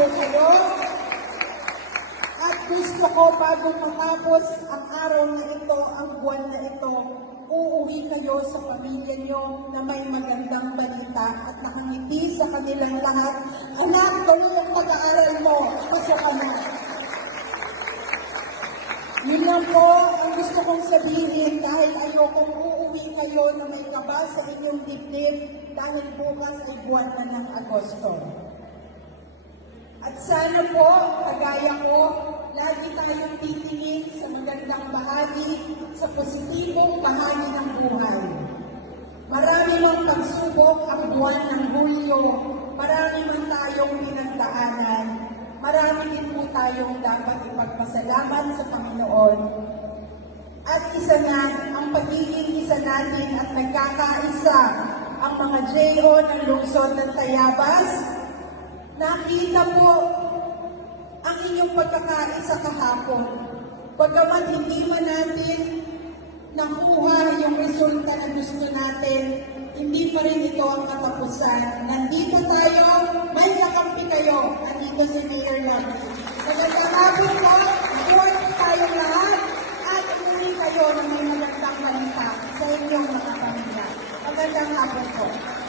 po kayo. At gusto ko bago matapos ang araw na ito, ang buwan na ito, uuwi kayo sa pamilya niyo na may magandang balita at nakangiti sa kanilang lahat. Anak, tuloy ang pag-aaral mo. Pasok ka na. Yun lang po ang gusto kong sabihin dahil ayokong uuwi kayo na may kaba sa inyong dibdib dahil bukas ay buwan na ng Agosto. At sana po, kagaya ko, lagi tayong titingin sa magandang bahagi, sa positibong bahagi ng buhay. Marami mang pagsubok ang buwan ng Hulyo, marami man tayong pinagdaanan, marami din po tayong dapat ipagpasalamat sa Panginoon. At isa na, ang pagiging isa natin at nagkakaisa ang mga JO ng lungsod ng Tayabas. Nakita po ang inyong pagkakaisa kahapon. Bagamat hindi man natin nakuha yung resulta na gusto natin, hindi pa rin ito ang katapusan. Nandito tayo, may kakampi kayo. Nandito si Mayor Lambie. Magandang hapon po.